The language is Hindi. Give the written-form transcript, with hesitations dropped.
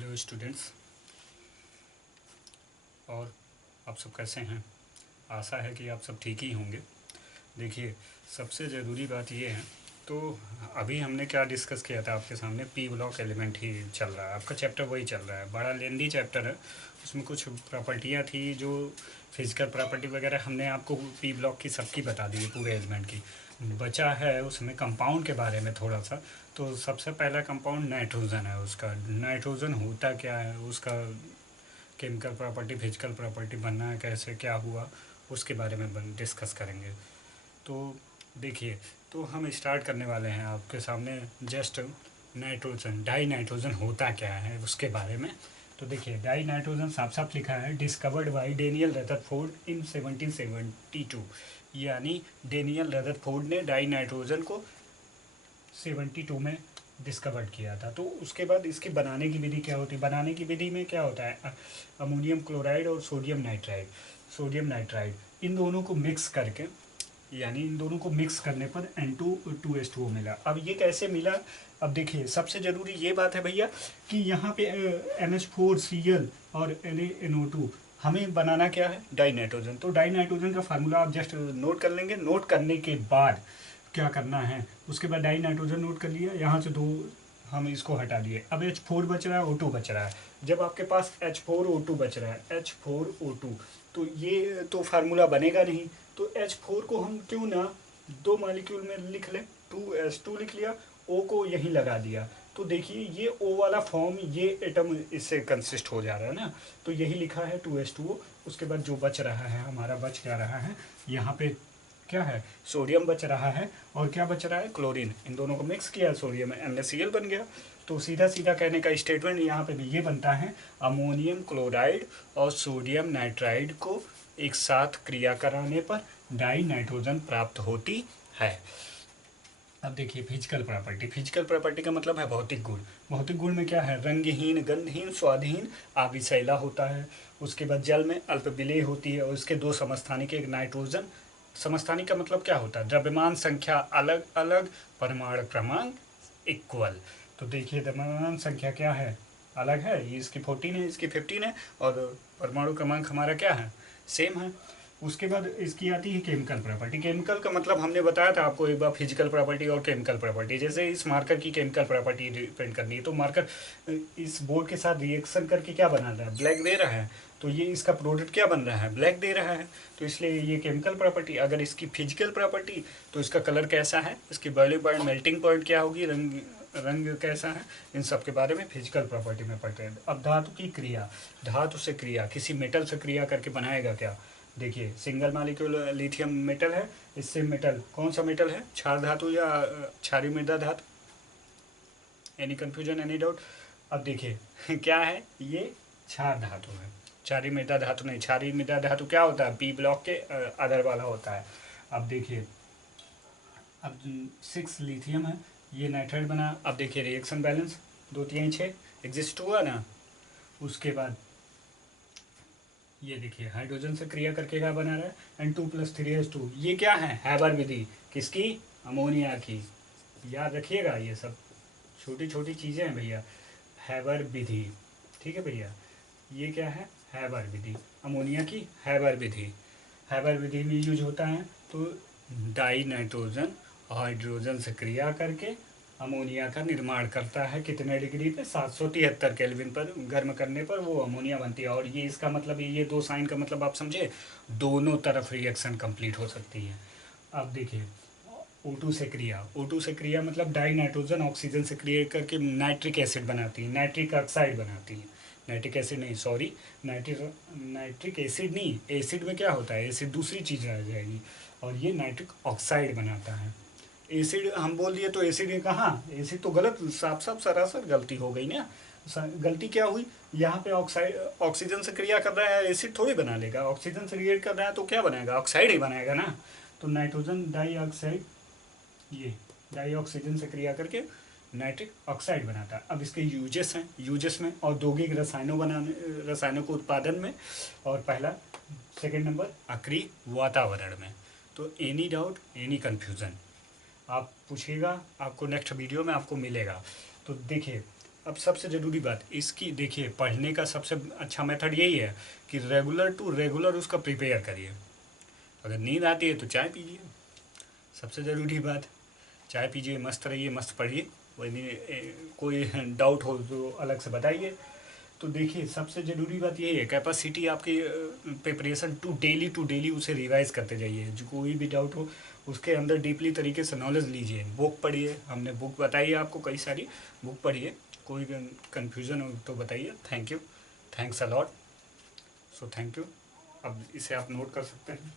हेलो स्टूडेंट्स, और आप सब कैसे हैं। आशा है कि आप सब ठीक ही होंगे। देखिए, सबसे ज़रूरी बात ये है, तो अभी हमने क्या डिस्कस किया था आपके सामने, पी ब्लॉक एलिमेंट ही चल रहा है, आपका चैप्टर वही चल रहा है। बड़ा लेंदी चैप्टर है, उसमें कुछ प्रॉपर्टियाँ थी जो फिजिकल प्रॉपर्टी वगैरह हमने आपको पी ब्लॉक की सबकी बता दी है, पूरे एलिमेंट की। बचा है उसमें कंपाउंड के बारे में थोड़ा सा। तो सबसे पहला कंपाउंड नाइट्रोजन है। उसका नाइट्रोजन होता क्या है, उसका केमिकल प्रॉपर्टी, फिजिकल प्रॉपर्टी बनना है कैसे, क्या हुआ, उसके बारे में डिस्कस करेंगे। तो देखिए, तो हम स्टार्ट करने वाले हैं आपके सामने जस्ट नाइट्रोजन, डाई नाइट्रोजन होता क्या है उसके बारे में। तो देखिए, डाई नाइट्रोजन साफ साफ लिखा है, डिस्कवर्ड बाई डेनियल रदरफोर्ड इन 1772। यानी डेनियल रदरफोर्ड ने डाई नाइट्रोजन को 72 में डिस्कवर्ड किया था। तो उसके बाद इसकी बनाने की विधि क्या होती है, बनाने की विधि में क्या होता है, अमोनियम क्लोराइड और सोडियम नाइट्राइड इन दोनों को मिक्स करके, यानी इन दोनों को मिक्स करने पर N2 2H2O मिला। अब ये कैसे मिला, अब देखिए, सबसे ज़रूरी ये बात है भैया कि यहाँ पे NH4Cl और NaNO2 हमें बनाना क्या है, डाई नाइट्रोजन। तो डाई नाइट्रोजन का फार्मूला आप जस्ट नोट कर लेंगे। नोट करने के बाद क्या करना है, उसके बाद डाई नाइट्रोजन नोट कर लिया, यहाँ से दो हम इसको हटा दिए। अब H4 बच रहा है, O2 बच रहा है। जब आपके पास H4O2 बच रहा है, H4O2, तो ये तो फार्मूला बनेगा नहीं। तो H4 को हम क्यों ना दो मॉलिक्यूल में लिख लें, 2S2 लिख लिया, O को यहीं लगा दिया। तो देखिए, ये O वाला फॉर्म, ये एटम इससे कंसिस्ट हो जा रहा है ना। तो यही लिखा है 2S2O। उसके बाद जो बच रहा है हमारा, बच क्या रहा है यहाँ पे, क्या है, सोडियम बच रहा है, और क्या बच रहा है, क्लोरीन। इन दोनों को मिक्स किया, सोडियम NaCl बन गया। तो सीधा सीधा कहने का स्टेटमेंट यहाँ पे भी ये बनता है, अमोनियम क्लोराइड और सोडियम नाइट्राइड को एक साथ क्रिया कराने पर डाई नाइट्रोजन प्राप्त होती है। अब देखिए, फिजिकल प्रॉपर्टी का मतलब है भौतिक गुण। भौतिक गुण में क्या है, रंगहीन, गंधहीन, स्वादहीन, आविशैला होता है। उसके बाद जल में अल्प विलेय होती है, और उसके दो समस्थानिक, एक नाइट्रोजन। समस्थानिक का मतलब क्या होता है, द्रव्यमान संख्या अलग अलग, परमाणु क्रमांक इक्वल। तो देखिए, द्रव्यमान संख्या क्या है, अलग है, ये इसकी 14 है, इसकी 15 है, और परमाणु क्रमांक हमारा क्या है, सेम है। उसके बाद इसकी आती है केमिकल प्रॉपर्टी। केमिकल का मतलब हमने बताया था आपको एक बार, फिजिकल प्रॉपर्टी और केमिकल प्रॉपर्टी। जैसे इस मार्कर की केमिकल प्रॉपर्टी डिपेंड करनी है, तो मार्कर इस बोर्ड के साथ रिएक्शन करके क्या बना रहा है, ब्लैक दे रहा है। तो ये इसका प्रोडक्ट क्या बन रहा है, ब्लैक दे रहा है। तो इसलिए ये केमिकल प्रॉपर्टी। अगर इसकी फिजिकल प्रॉपर्टी, तो इसका कलर कैसा है, इसकी बॉइलिंग पॉइंट, मेल्टिंग पॉइंट क्या होगी, रंग कैसा है, इन सब के बारे में फिजिकल प्रॉपर्टी में पढ़ते हैं। अब धातु की क्रिया, धातु से क्रिया, किसी मेटल से क्रिया करके बनाएगा क्या। देखिए, सिंगल मॉलिक्यूल लिथियम मेटल है, इससे मेटल, कौन सा मेटल है, क्षार धातु या क्षारीय मृदा धातु। Any confusion, any doubt. अब देखिए क्या है, ये क्षार धातु है, क्षारीय मृदा धातु नहीं। क्षारीय मृदा धातु क्या होता है, पी ब्लॉक के अदर वाला होता है। अब देखिए, अब 6 लिथियम है, ये नाइट्राइड बना। अब देखिए, रिएक्शन बैलेंस 2 3 6 एग्जिस्ट हुआ ना। उसके बाद ये देखिए, हाइड्रोजन से क्रिया करके क्या बना रहा है, N2 + 3H2। ये क्या है, हैबर विधि, किसकी, अमोनिया की। याद रखिएगा, ये सब छोटी छोटी चीज़ें हैं भैया, हैबर विधि। ठीक है भैया, ये क्या है, हैबर विधि, अमोनिया की हैबर विधि। हैबर विधि में यूज होता है। तो डाई नाइट्रोजन हाइड्रोजन से क्रिया करके अमोनिया का निर्माण करता है। कितने डिग्री पे, 773 केल्विन पर गर्म करने पर वो अमोनिया बनती है। और ये इसका मतलब, ये दो साइन का मतलब आप समझे, दोनों तरफ रिएक्शन कंप्लीट हो सकती है। अब देखिए, O2 से क्रिया मतलब डाई नाइट्रोजन ऑक्सीजन से क्रिया करके नाइट्रिक एसिड बनाती है, नाइट्रिक ऑक्साइड बनाती है। नाइट्रिक एसिड नहीं, सॉरी, नाइट्रिक एसिड नहीं, एसिड में क्या होता है, एसिड दूसरी चीज़ रह जाएगी, और ये नाइट्रिक ऑक्साइड बनाता है। एसिड हम बोल दिए तो एसिड है कहाँ, एसिड तो गलत, साफ साफ सरासर गलती हो गई ना। गलती क्या हुई, यहाँ पे ऑक्साइड, ऑक्सीजन से क्रिया कर रहा है, एसिड थोड़ी बना लेगा। ऑक्सीजन से रिएक्ट कर रहा है तो क्या बनाएगा, ऑक्साइड ही बनाएगा ना। तो नाइट्रोजन डाइऑक्साइड, ये डाई ऑक्सीजन से क्रिया करके नाइट्रिक ऑक्साइड बनाता है। अब इसके यूजेस हैं, यूजेस में औद्योगिक रसायनों के उत्पादन में, और पहला, सेकंड नंबर आखिरी, वातावरण में। तो एनी डाउट, एनी कन्फ्यूज़न आप पूछिएगा, आपको नेक्स्ट वीडियो में आपको मिलेगा। तो देखिए, अब सबसे ज़रूरी बात इसकी देखिए, पढ़ने का सबसे अच्छा मेथड यही है कि रेगुलर टू रेगुलर उसका प्रिपेयर करिए। अगर नींद आती है तो चाय पीजिए, सबसे ज़रूरी बात। चाय पीजिए, मस्त रहिए, मस्त पढ़िए। वही कोई डाउट हो तो अलग से बताइए। तो देखिए, सबसे ज़रूरी बात यही है, कैपेसिटी आपकी प्रिपरेशन टू डेली उसे रिवाइज करते जाइए। जो कोई भी डाउट हो उसके अंदर डीपली तरीके से नॉलेज लीजिए। बुक पढ़िए, हमने बुक बताई है आपको कई सारी, बुक पढ़िए। कोई कन्फ्यूज़न हो तो बताइए। Thank you, thanks a lot. So thank you. अब इसे आप नोट कर सकते हैं।